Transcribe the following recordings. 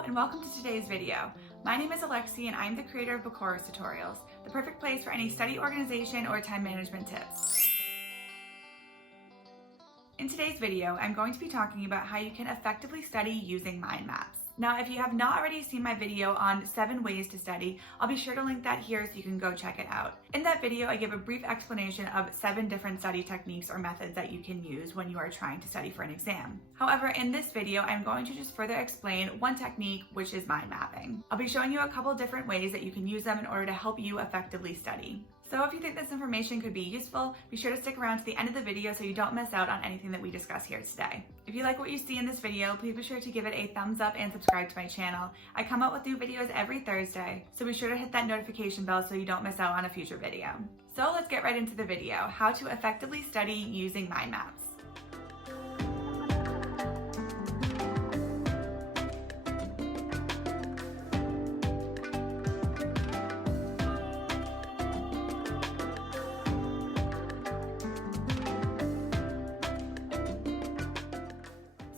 Hello and welcome to today's video. My name is Alexi and I'm the creator of Bukuras tutorials, the perfect place for any study organization or time management tips. In today's video, I'm going to be talking about how you can effectively study using mind maps. Now, if you have not already seen my video on 7 ways to study, I'll be sure to link that here so you can go check it out. In that video, I give a brief explanation of 7 different study techniques or methods that you can use when you are trying to study for an exam. However, in this video, I'm going to just further explain one technique, which is mind mapping. I'll be showing you a couple different ways that you can use them in order to help you effectively study. So if you think this information could be useful, be sure to stick around to the end of the video so you don't miss out on anything that we discuss here today. If you like what you see in this video, please be sure to give it a thumbs up and subscribe to my channel. I come out with new videos every Thursday, so be sure to hit that notification bell so you don't miss out on a future video. So let's get right into the video, how to effectively study using mind maps.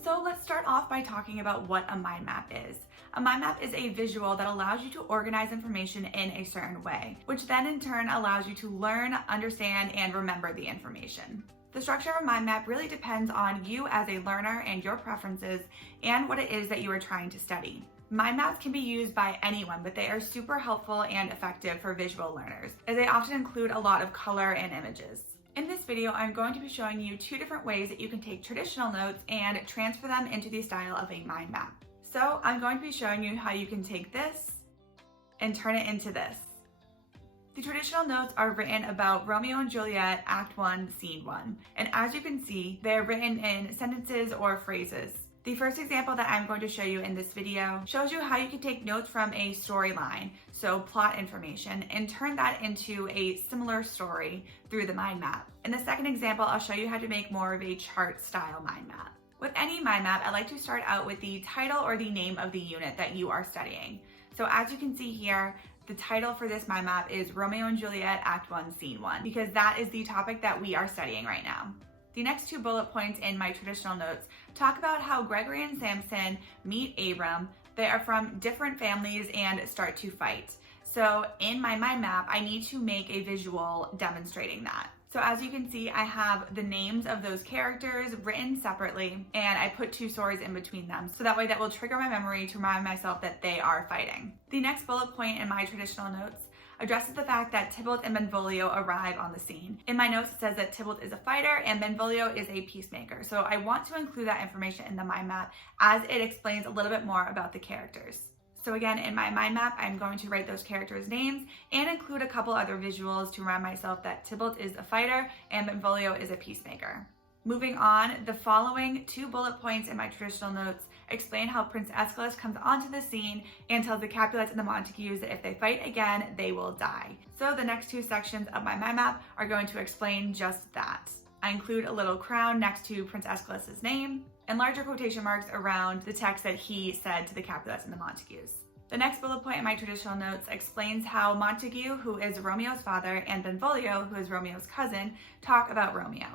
So let's start off by talking about what a mind map is. A mind map is a visual that allows you to organize information in a certain way, which then in turn allows you to learn, understand, and remember the information. The structure of a mind map really depends on you as a learner and your preferences and what it is that you are trying to study. Mind maps can be used by anyone, but they are super helpful and effective for visual learners, as they often include a lot of color and images. In this video, I'm going to be showing you 2 different ways that you can take traditional notes and transfer them into the style of a mind map. So I'm going to be showing you how you can take this and turn it into this. The traditional notes are written about Romeo and Juliet, Act 1, Scene 1. And as you can see, they're written in sentences or phrases. The first example that I'm going to show you in this video shows you how you can take notes from a storyline, so plot information, and turn that into a similar story through the mind map. In the second example, I'll show you how to make more of a chart style mind map. With any mind map, I like to start out with the title or the name of the unit that you are studying. So as you can see here, the title for this mind map is Romeo and Juliet, Act 1, Scene 1, because that is the topic that we are studying right now. The next 2 bullet points in my traditional notes talk about how Gregory and Samson meet Abram. They are from different families and start to fight. So in my mind map, I need to make a visual demonstrating that. So as you can see, I have the names of those characters written separately, and I put 2 stories in between them. So that way that will trigger my memory to remind myself that they are fighting. The next bullet point in my traditional notes addresses the fact that Tybalt and Benvolio arrive on the scene. In my notes, it says that Tybalt is a fighter and Benvolio is a peacemaker. So I want to include that information in the mind map as it explains a little bit more about the characters. So again, in my mind map, I'm going to write those characters' names and include a couple other visuals to remind myself that Tybalt is a fighter and Benvolio is a peacemaker. Moving on, the following 2 bullet points in my traditional notes explain how Prince Aeschylus comes onto the scene and tells the Capulets and the Montagues that if they fight again, they will die. So the next 2 sections of my mind map are going to explain just that. I include a little crown next to Prince Aeschylus' name and larger quotation marks around the text that he said to the Capulets and the Montagues. The next bullet point in my traditional notes explains how Montague, who is Romeo's father, and Benvolio, who is Romeo's cousin, talk about Romeo.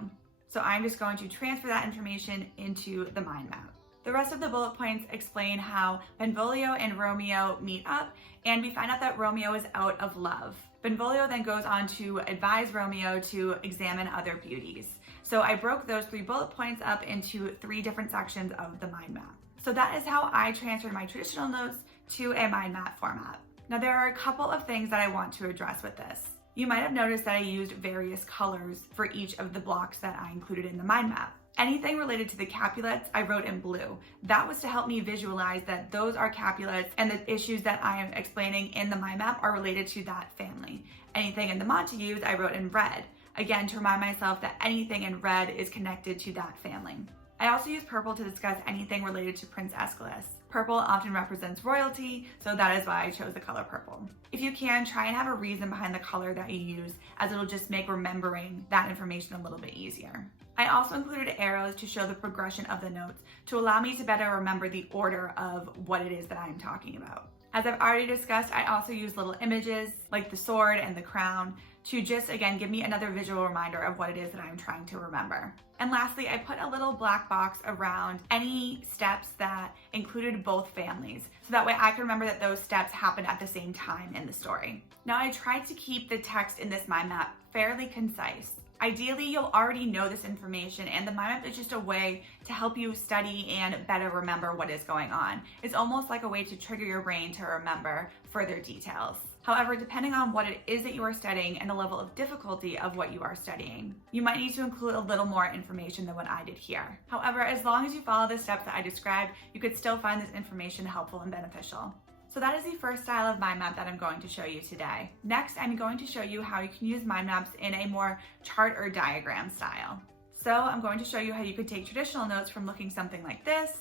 So I'm just going to transfer that information into the mind map. The rest of the bullet points explain how Benvolio and Romeo meet up, and we find out that Romeo is out of love. Benvolio then goes on to advise Romeo to examine other beauties. So I broke those 3 bullet points up into 3 different sections of the mind map. So that is how I transferred my traditional notes to a mind map format. Now there are a couple of things that I want to address with this. You might have noticed that I used various colors for each of the blocks that I included in the mind map. Anything related to the Capulets, I wrote in blue. That was to help me visualize that those are Capulets and the issues that I am explaining in the mind map are related to that family. Anything in the Montagues, I wrote in red. Again, to remind myself that anything in red is connected to that family. I also used purple to discuss anything related to Prince Aeschylus. Purple often represents royalty, so that is why I chose the color purple. If you can, try and have a reason behind the color that you use, as it'll just make remembering that information a little bit easier. I also included arrows to show the progression of the notes to allow me to better remember the order of what it is that I'm talking about. As I've already discussed, I also use little images like the sword and the crown to just, again, give me another visual reminder of what it is that I'm trying to remember. And lastly, I put a little black box around any steps that included both families, so that way I can remember that those steps happened at the same time in the story. Now, I tried to keep the text in this mind map fairly concise. Ideally, you'll already know this information, and the mind map is just a way to help you study and better remember what is going on. It's almost like a way to trigger your brain to remember further details. However, depending on what it is that you are studying and the level of difficulty of what you are studying, you might need to include a little more information than what I did here. However, as long as you follow the steps that I described, you could still find this information helpful and beneficial. So that is the first style of mind map that I'm going to show you today. Next, I'm going to show you how you can use mind maps in a more chart or diagram style. So I'm going to show you how you could take traditional notes from looking something like this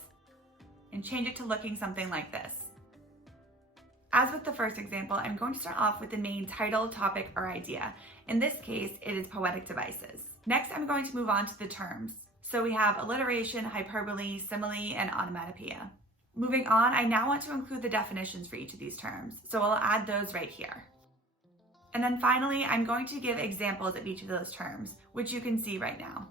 and change it to looking something like this. As with the first example, I'm going to start off with the main title, topic, or idea. In this case, it is poetic devices. Next, I'm going to move on to the terms. So we have alliteration, hyperbole, simile, and onomatopoeia. Moving on, I now want to include the definitions for each of these terms, so I'll add those right here. And then finally, I'm going to give examples of each of those terms, which you can see right now.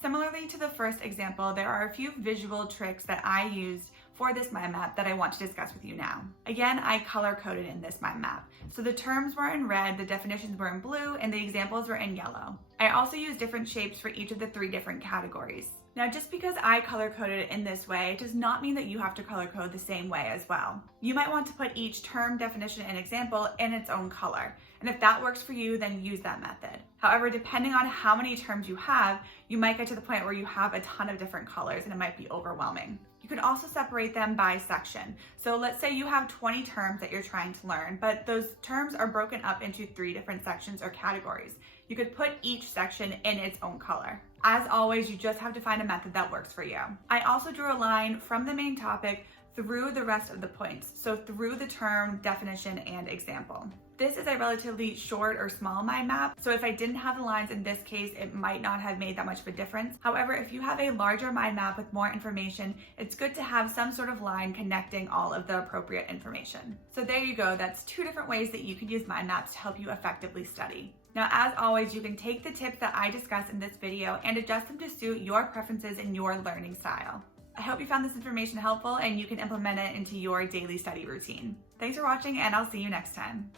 Similarly to the first example, there are a few visual tricks that I used for this mind map that I want to discuss with you now. Again, I color-coded in this mind map. So the terms were in red, the definitions were in blue, and the examples were in yellow. I also used different shapes for each of the 3 different categories. Now, just because I color-coded it in this way, it does not mean that you have to color code the same way as well. You might want to put each term, definition, and example in its own color. And if that works for you, then use that method. However, depending on how many terms you have, you might get to the point where you have a ton of different colors and it might be overwhelming. You can also separate them by section. So let's say you have 20 terms that you're trying to learn, but those terms are broken up into 3 different sections or categories. You could put each section in its own color. As always, you just have to find a method that works for you. I also drew a line from the main topic through the rest of the points, so through the term, definition, and example. This is a relatively short or small mind map, so if I didn't have the lines in this case, it might not have made that much of a difference. However, if you have a larger mind map with more information, it's good to have some sort of line connecting all of the appropriate information. So there you go, that's 2 different ways that you can use mind maps to help you effectively study. Now, as always, you can take the tips that I discussed in this video and adjust them to suit your preferences and your learning style. I hope you found this information helpful and you can implement it into your daily study routine. Thanks for watching, and I'll see you next time.